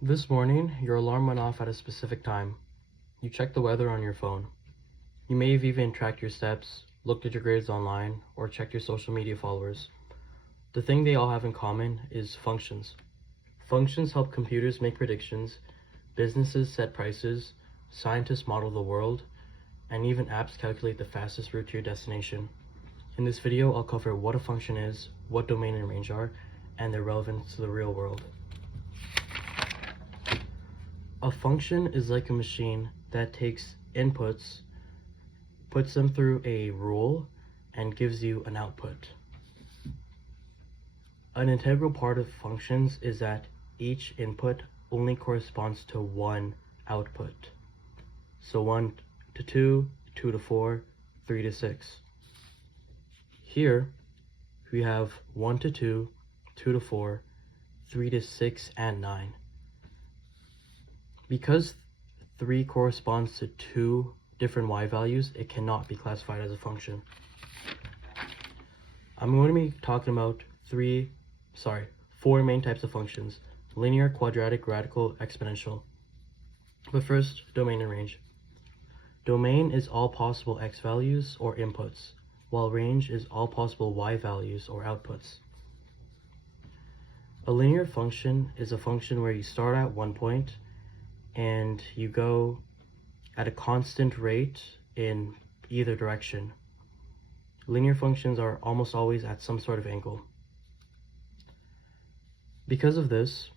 This morning, your alarm went off at a specific time. You checked the weather on your phone. You may have even tracked your steps, looked at your grades online, or checked your social media followers. The thing they all have in common is functions. Functions help computers make predictions, businesses set prices, scientists model the world, and even apps calculate the fastest route to your destination. In this video, I'll cover what a function is, what domain and range are, and their relevance to the real world. A function is like a machine that takes inputs, puts them through a rule, and gives you an output. An integral part of functions is that each input only corresponds to one output. So 1 to 2, 2 to 4, 3 to 6. Here, we have 1 to 2, 2 to 4, 3 to 6, and 9. Because 3 corresponds to 2 different y values, it cannot be classified as a function. I'm going to be talking about four main types of functions: linear, quadratic, radical, exponential. But first, domain and range. Domain is all possible x values or inputs, while range is all possible y values or outputs. A linear function is a function where you start at one point and you go at a constant rate in either direction. Linear functions are almost always at some sort of angle. Because of this,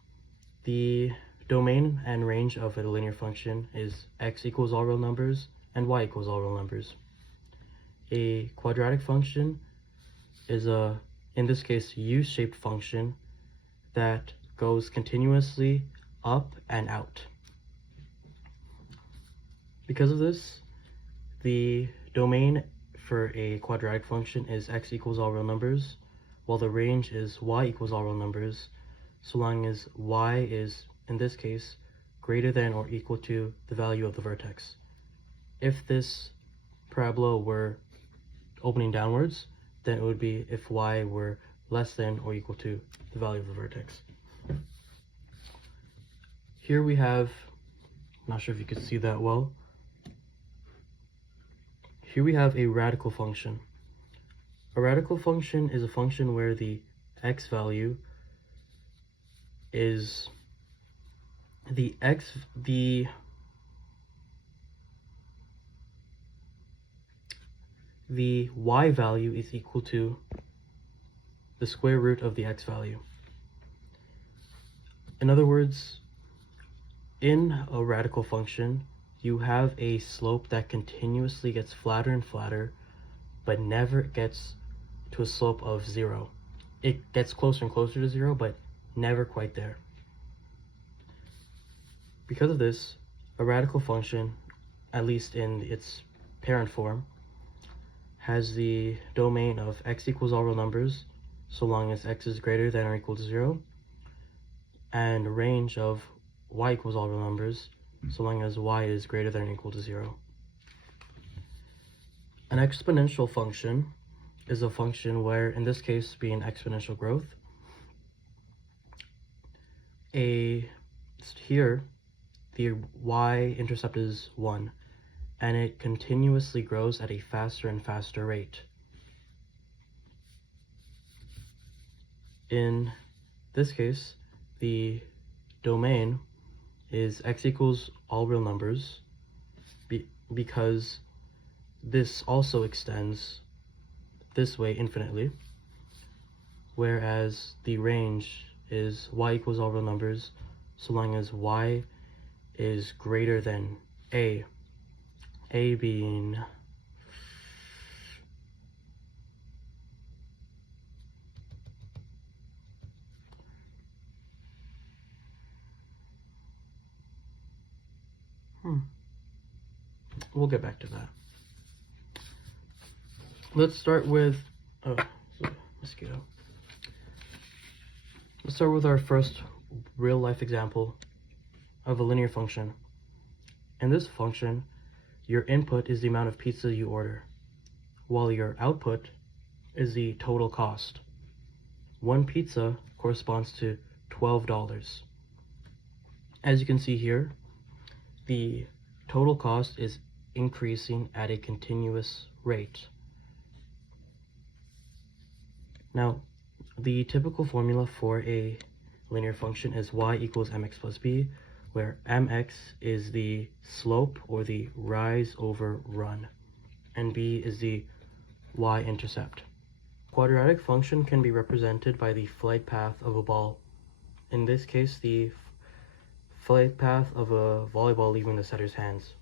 the domain and range of a linear function is x equals all real numbers and y equals all real numbers. A quadratic function is in this case, U-shaped function that goes continuously up and out. Because of this, the domain for a quadratic function is x equals all real numbers, while the range is y equals all real numbers, so long as y is, in this case, greater than or equal to the value of the vertex. If this parabola were opening downwards, then it would be if y were less than or equal to the value of the vertex. Here we have, I'm not sure if you can see that well, here we have a radical function. A radical function is a function where the x value is the y value is equal to the square root of the x value. In other words, in a radical function, you have a slope that continuously gets flatter and flatter, but never gets to a slope of 0. It gets closer and closer to 0, but never quite there. Because of this, a radical function, at least in its parent form, has the domain of x equals all real numbers, so long as x is greater than or equal to 0, and range of y equals all real numbers, so long as y is greater than or equal to 0. An exponential function is a function where, in this case, being exponential growth, here the y-intercept is 1, and it continuously grows at a faster and faster rate. In this case, the domain is x equals all real numbers, because this also extends this way infinitely, whereas the range is y equals all real numbers, so long as y is greater than a being we'll get back to that. Let's start with mosquito. Let's start with our first real life example of a linear function. In this function, your input is the amount of pizza you order, while your output is the total cost. One pizza corresponds to $12. As you can see here, the total cost is increasing at a continuous rate. Now, the typical formula for a linear function is y equals mx plus b, where mx is the slope or the rise over run, and b is the y-intercept. Quadratic function can be represented by the flight path of a ball. In this case, the flight path of a volleyball leaving the setter's hands.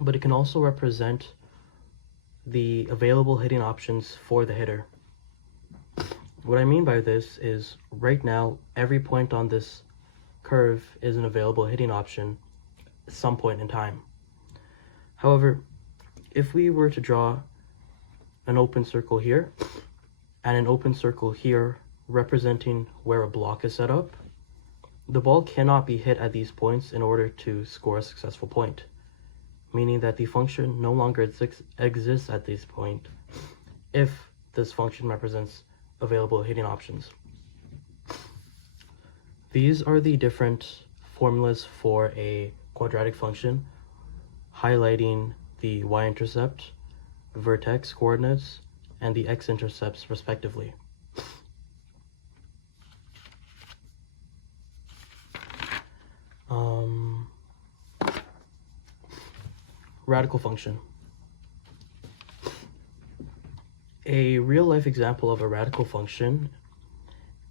But it can also represent the available hitting options for the hitter. What I mean by this is, right now, every point on this curve is an available hitting option at some point in time. However, if we were to draw an open circle here and an open circle here representing where a block is set up, the ball cannot be hit at these points in order to score a successful point, meaning that the function no longer exists at this point if this function represents available hitting options. These are the different formulas for a quadratic function, highlighting the y-intercept, vertex coordinates, and the x-intercepts respectively. Radical function. A real-life example of a radical function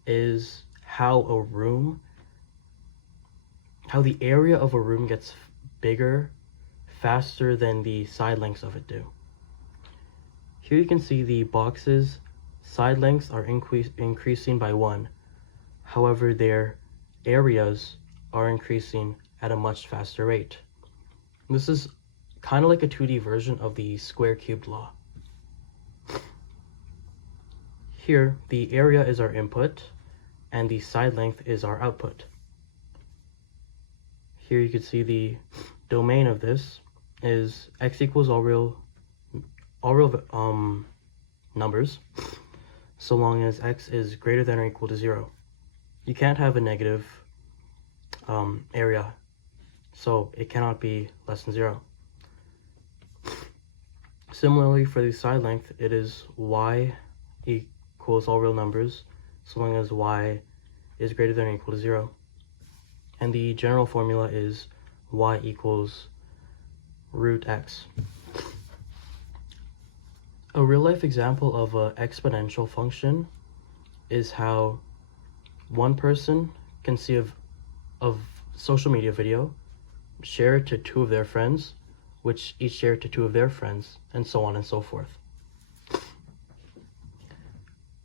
is how the area of a room gets bigger faster than the side lengths of it do. Here you can see the boxes' side lengths are increasing by 1. However, their areas are increasing at a much faster rate. This is kind of like a 2D version of the square cubed law. Here, the area is our input, and the side length is our output. Here you can see the domain of this is x equals all real numbers, so long as x is greater than or equal to 0. You can't have a negative area, so it cannot be less than 0. Similarly, for the side length, it is y equals all real numbers, so long as y is greater than or equal to 0. And the general formula is y equals root x. A real-life example of an exponential function is how one person can see a social media video, share it to 2 of their friends, which each share it to 2 of their friends, and so on and so forth.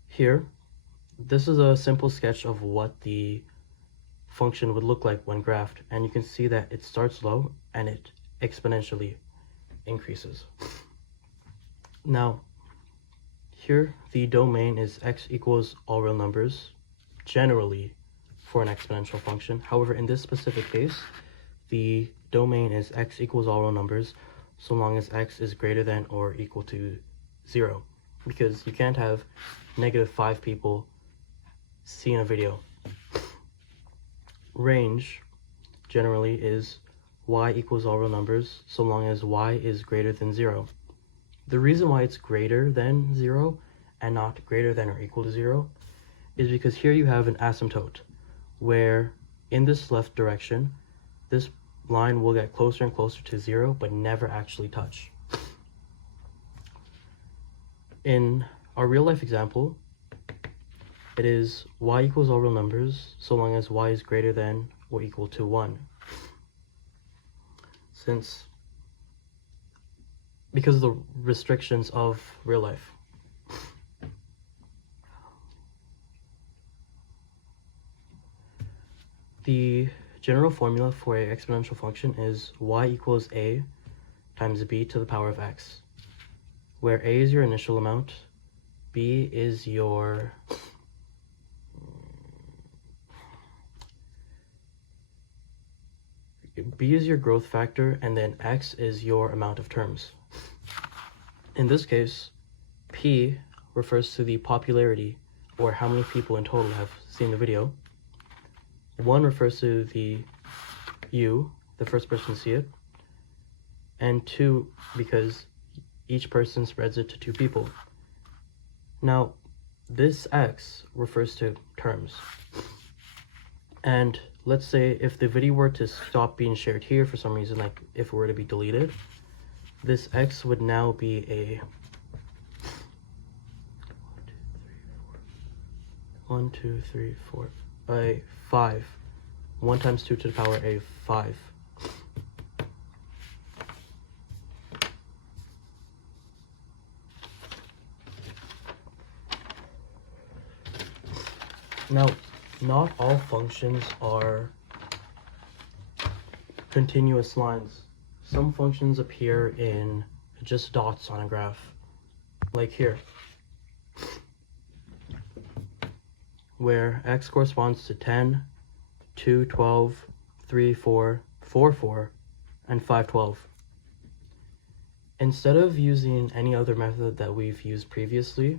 Here, this is a simple sketch of what the function would look like when graphed, and you can see that it starts low and it exponentially increases. Now, here the domain is x equals all real numbers, generally for an exponential function. However, in this specific case, the domain is x equals all real numbers, so long as x is greater than or equal to 0, because you can't have -5 people seeing a video. Range generally is y equals all real numbers, so long as y is greater than 0. The reason why it's greater than 0 and not greater than or equal to 0 is because here you have an asymptote, where in this left direction, this line will get closer and closer to 0, but never actually touch. In our real-life example, it is y equals all real numbers, so long as y is greater than or equal to 1. Because of the restrictions of real life. The general formula for an exponential function is y equals a times b to the power of x, where a is your initial amount, b is your growth factor, and then x is your amount of terms. In this case, p refers to the popularity, or how many people in total have seen the video. 1 refers to the you, the first person to see it, and 2 because each person spreads it to 2 people. Now, this x refers to terms. And let's say if the video were to stop being shared here for some reason, like if it were to be deleted, this x would now be a 1, 2, 3, 4, a 5. 1 times 2 to the power a 5. Now, not all functions are continuous lines. Some functions appear in just dots on a graph, like here, where x corresponds to 10, 2, 12, 3, 4, 4, 4, and 5, 12. Instead of using any other method that we've used previously,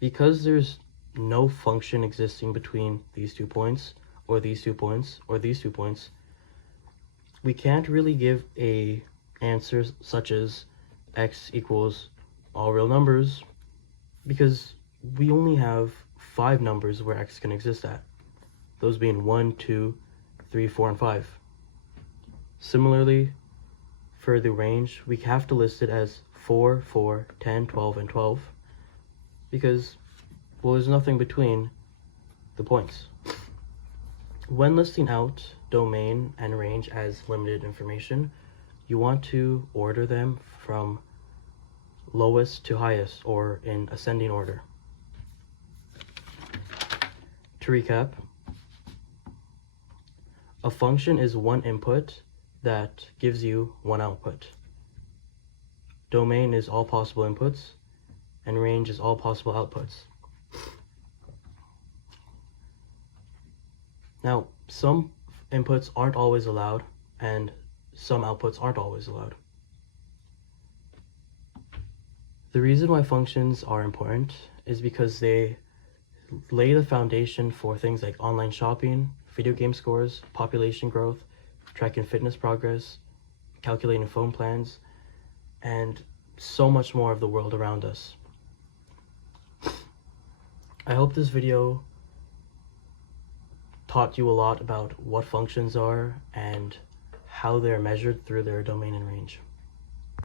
because there's no function existing between these 2 points, or these 2 points, or these 2 points, we can't really give a answer such as x equals all real numbers, because we only have 5 numbers where x can exist at, those being 1, 2, 3, 4, and 5. Similarly, for the range, we have to list it as 4, 4, 10, 12, and 12, because, well, there's nothing between the points. When listing out domain and range as limited information, you want to order them from lowest to highest, or in ascending order. To recap, a function is one input that gives you one output. Domain is all possible inputs, and range is all possible outputs. Now, some inputs aren't always allowed, and some outputs aren't always allowed. The reason why functions are important is because they lay the foundation for things like online shopping, video game scores, population growth, tracking fitness progress, calculating phone plans, and so much more of the world around us. I hope this video taught you a lot about what functions are and how they're measured through their domain and range.